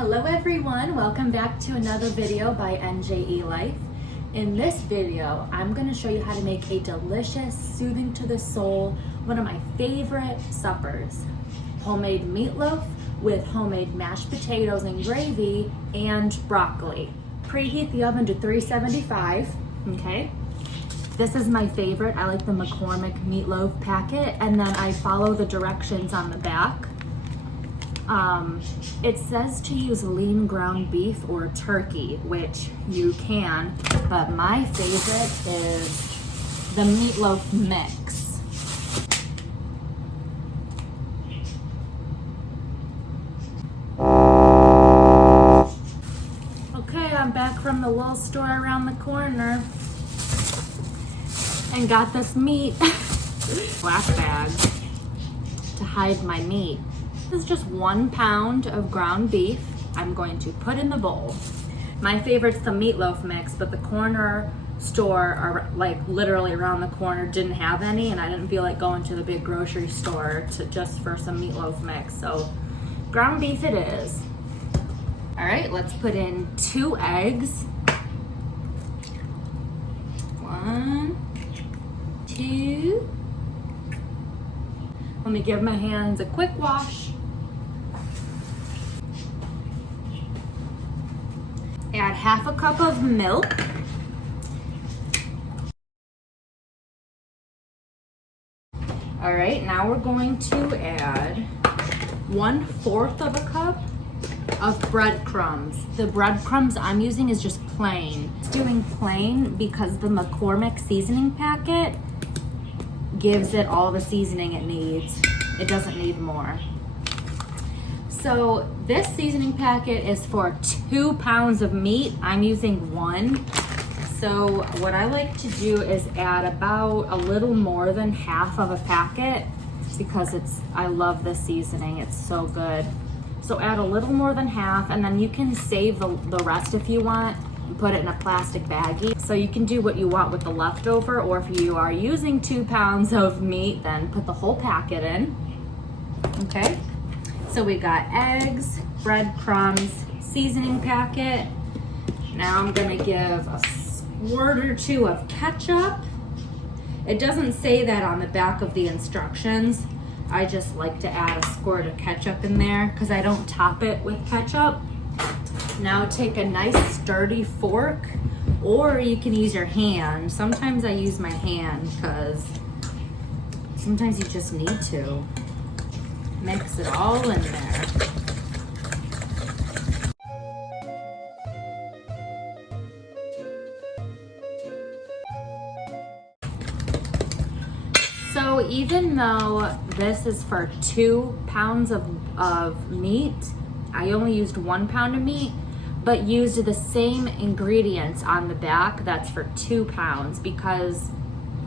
Hello everyone, welcome back to another video by njelife. In this video, I'm going to show you how to make a delicious, soothing to the soul, one of my favorite suppers. Homemade meatloaf with homemade mashed potatoes and gravy and broccoli. Preheat the oven to 375, okay? This is my favorite. I like the McCormick meatloaf packet, and then I follow the directions on the back. It says to use lean ground beef or turkey, which you can, but my favorite is the meatloaf mix. Okay, I'm back from the little store around the corner and got this meat black bag to hide my meat. This is just 1 pound of ground beef I'm going to put in the bowl. My favorite's the meatloaf mix, but the corner store, like literally around the corner, didn't have any, and I didn't feel like going to the big grocery store just for some meatloaf mix, so ground beef it is. All right, let's put in 2 eggs. 1, 2. Let me give my hands a quick wash. Add half a cup of milk. All right, now we're going to add 1/4 of a cup of breadcrumbs. The breadcrumbs I'm using is just plain. It's doing plain because the McCormick seasoning packet gives it all the seasoning it needs. It doesn't need more. So this seasoning packet is for 2 pounds of meat. I'm using 1. So what I like to do is add about a little more than half of a packet because I love this seasoning. It's so good. So add a little more than half, and then you can save the rest if you want and put it in a plastic baggie. So you can do what you want with the leftover, or if you are using 2 pounds of meat, then put the whole packet in. Okay. So we got eggs, breadcrumbs, seasoning packet. Now I'm gonna give a squirt or 2 of ketchup. It doesn't say that on the back of the instructions. I just like to add a squirt of ketchup in there because I don't top it with ketchup. Now take a nice sturdy fork, or you can use your hand. Sometimes I use my hand because sometimes you just need to. Mix it all in there. So even though this is for 2 pounds of meat, I only used 1 pound of meat, but used the same ingredients on the back that's for 2 pounds because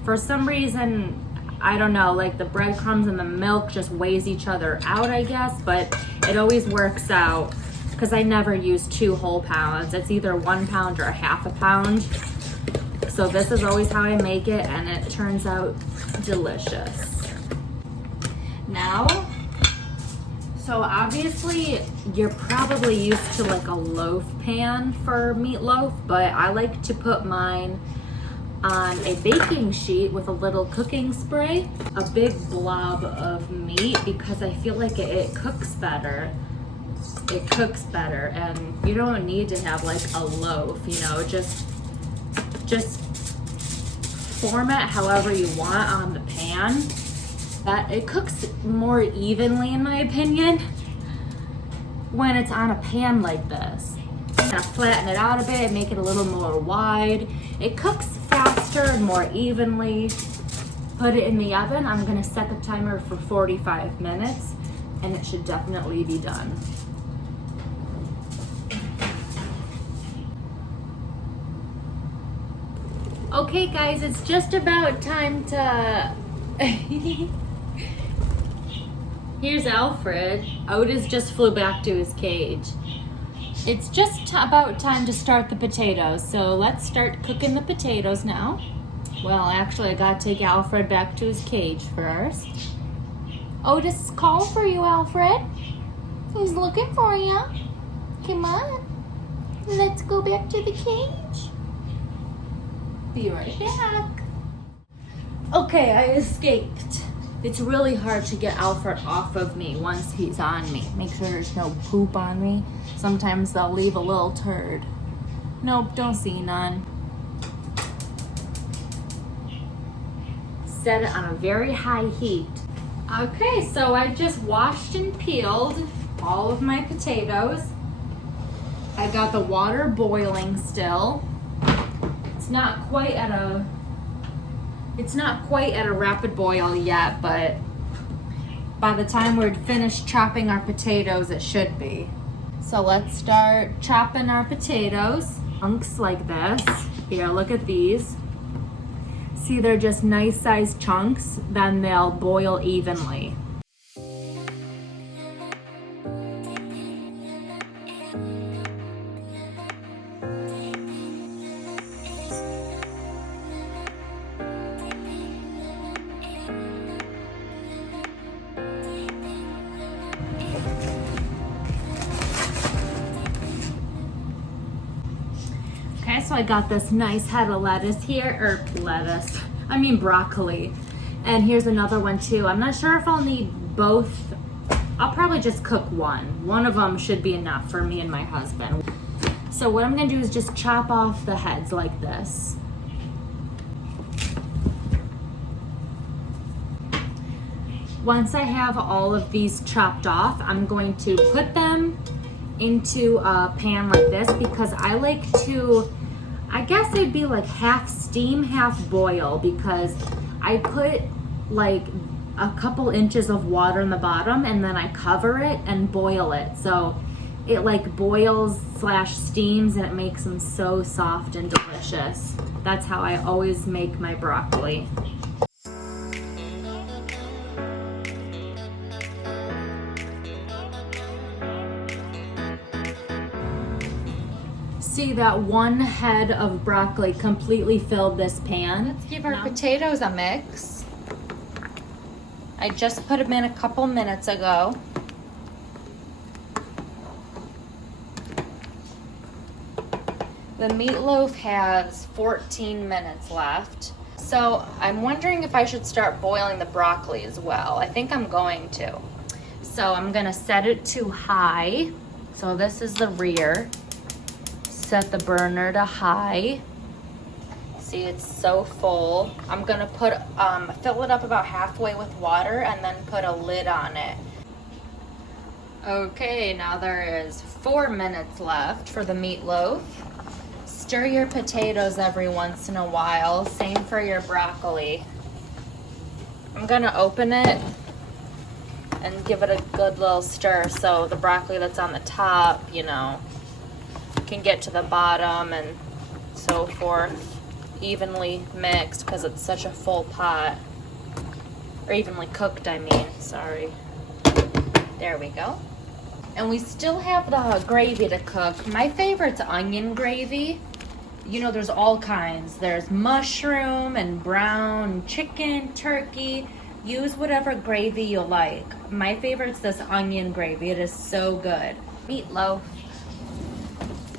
for some reason, I don't know, like the breadcrumbs and the milk just weighs each other out, I guess, but it always works out because I never use 2 whole pounds. It's either 1 pound or a half a pound. So this is always how I make it, and it turns out delicious. Now, so obviously you're probably used to like a loaf pan for meatloaf, but I like to put mine on a baking sheet with a little cooking spray, a big blob of meat, because I feel like it cooks better. It cooks better, and you don't need to have like a loaf, you know, just form it however you want on the pan. That it cooks more evenly, in my opinion, when it's on a pan like this. Kind of flatten it out a bit, make it a little more wide. It cooks faster and more evenly. Put it in the oven. I'm gonna set the timer for 45 minutes, and it should definitely be done. Okay guys, it's just about time to... Here's Alfred. Otis just flew back to his cage. It's just about time to start the potatoes, so let's start cooking the potatoes now. Well, actually, I gotta take Alfred back to his cage first. Otis called for you, Alfred. He's looking for you. Come on. Let's go back to the cage. Be right back. Okay, I escaped. It's really hard to get Alfred off of me once he's on me. Make sure there's no poop on me. Sometimes they'll leave a little turd. Nope, don't see none. Set it on a very high heat. Okay, so I just washed and peeled all of my potatoes. I got the water boiling still. It's not quite at a rapid boil yet, but by the time we're finished chopping our potatoes, it should be. So let's start chopping our potatoes. Chunks like this. Here, look at these. See, they're just nice sized chunks, then they'll boil evenly. Okay, so I got this nice head of lettuce here, broccoli. And here's another one too. I'm not sure if I'll need both. I'll probably just cook one. One of them should be enough for me and my husband. So what I'm gonna do is just chop off the heads like this. Once I have all of these chopped off, I'm going to put them into a pan like this because I like to, I guess it'd be like half steam, half boil, because I put like a couple inches of water in the bottom and then I cover it and boil it. So it like boils / steams and it makes them so soft and delicious. That's how I always make my broccoli. See, that one head of broccoli completely filled this pan. Let's give our potatoes a mix. I just put them in a couple minutes ago. The meatloaf has 14 minutes left. So I'm wondering if I should start boiling the broccoli as well. I think I'm going to. So I'm gonna set it to high. So this is the rear. Set the burner to high. See, it's so full. I'm gonna put fill it up about halfway with water and then put a lid on it. Okay, now there is 4 minutes left for the meatloaf. Stir your potatoes every once in a while. Same for your broccoli. I'm gonna open it and give it a good little stir so the broccoli that's on the top, you know, can get to the bottom and so forth, evenly mixed because it's such a full pot, or evenly cooked, I mean, sorry. There we go. And we still have the gravy to cook. My favorite's onion gravy. You know, there's all kinds. There's mushroom and brown chicken, turkey. Use whatever gravy you like. My favorite's this onion gravy. It is so good. Meatloaf.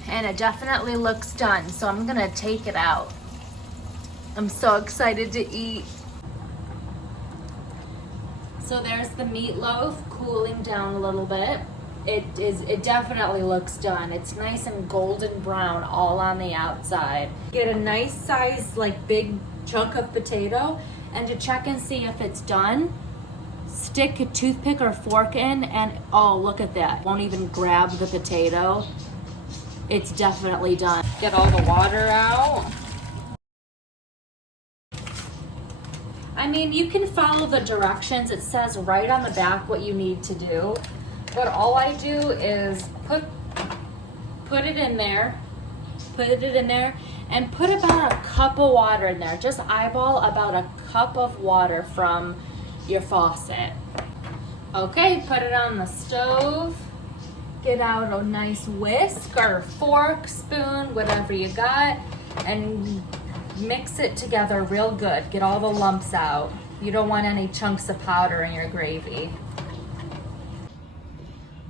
And it definitely looks done, so I'm gonna take it out. I'm so excited to eat. So there's the meatloaf cooling down a little bit. It definitely looks done. It's nice and golden brown all on the outside. Get a nice size, like big chunk of potato, and to check and see if it's done, stick a toothpick or fork in and oh, look at that. Won't even grab the potato. It's definitely done. Get all the water out. I mean, you can follow the directions. It says right on the back what you need to do. But all I do is put it in there, and put about a cup of water in there. Just eyeball about a cup of water from your faucet. Okay, put it on the stove. Get out a nice whisk or fork, spoon, whatever you got, and mix it together real good. Get all the lumps out. You don't want any chunks of powder in your gravy.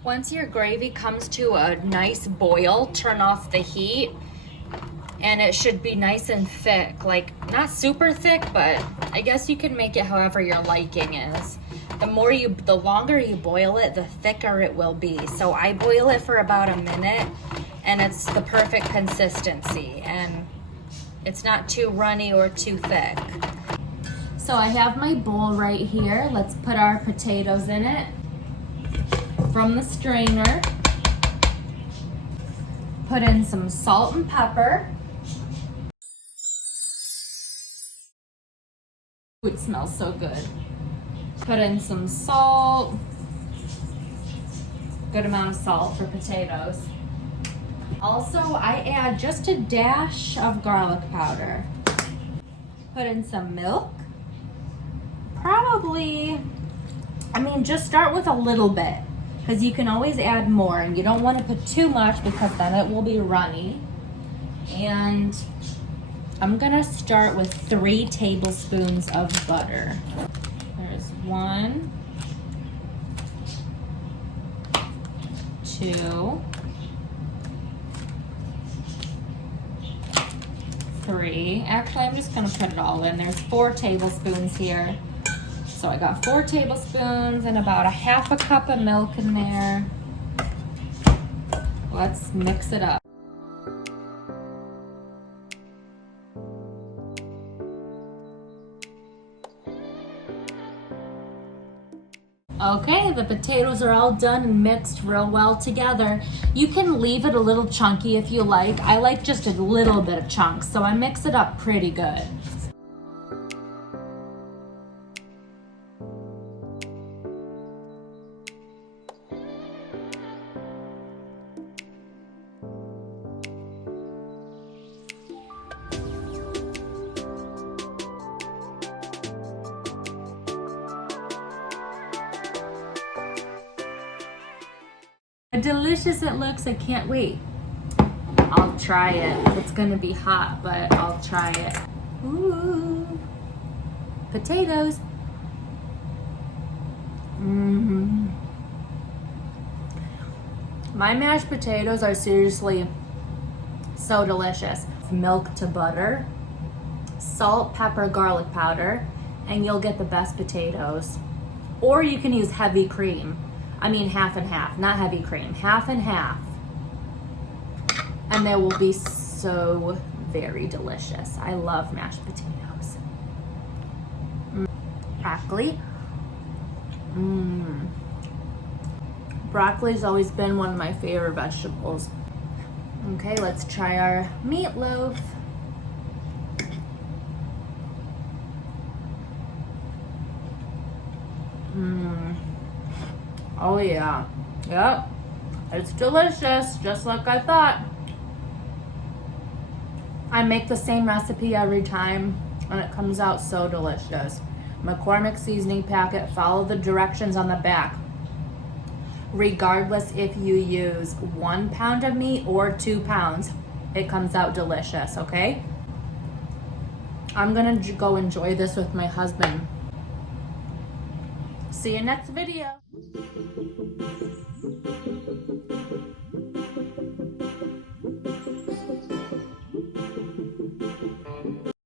Once your gravy comes to a nice boil, turn off the heat, and it should be nice and thick, like not super thick, but I guess you can make it however your liking is. The longer you boil it, the thicker it will be. So I boil it for about a minute, and it's the perfect consistency, and it's not too runny or too thick. So I have my bowl right here. Let's put our potatoes in it from the strainer. Put in some salt and pepper. Ooh, it smells so good. Put in some salt. Good amount of salt for potatoes. Also, I add just a dash of garlic powder. Put in some milk. Probably, just start with a little bit, because you can always add more, and you don't want to put too much because then it will be runny. And I'm gonna start with 3 tablespoons of butter. There's 1, 2, 3. Actually, I'm just gonna put it all in. There's 4 tablespoons here. So I got 4 tablespoons and about a half a cup of milk in there. Let's mix it up. Okay, the potatoes are all done and mixed real well together. You can leave it a little chunky if you like. I like just a little bit of chunks, so I mix it up pretty good. Delicious it looks, I can't wait. I'll try it. It's gonna be hot, but I'll try it. Ooh, potatoes. My mashed potatoes are seriously so delicious. Milk to butter, salt, pepper, garlic powder, and you'll get the best potatoes. Or you can use heavy cream. Half and half, not heavy cream, half and half. And they will be so very delicious. I love mashed potatoes. Broccoli. Broccoli's always been one of my favorite vegetables. Okay, let's try our meatloaf. Oh yeah, yep, it's delicious, just like I thought. I make the same recipe every time, and it comes out so delicious. McCormick seasoning packet, follow the directions on the back. Regardless if you use 1 pound of meat or 2 pounds, it comes out delicious, okay? I'm gonna go enjoy this with my husband. See you next video.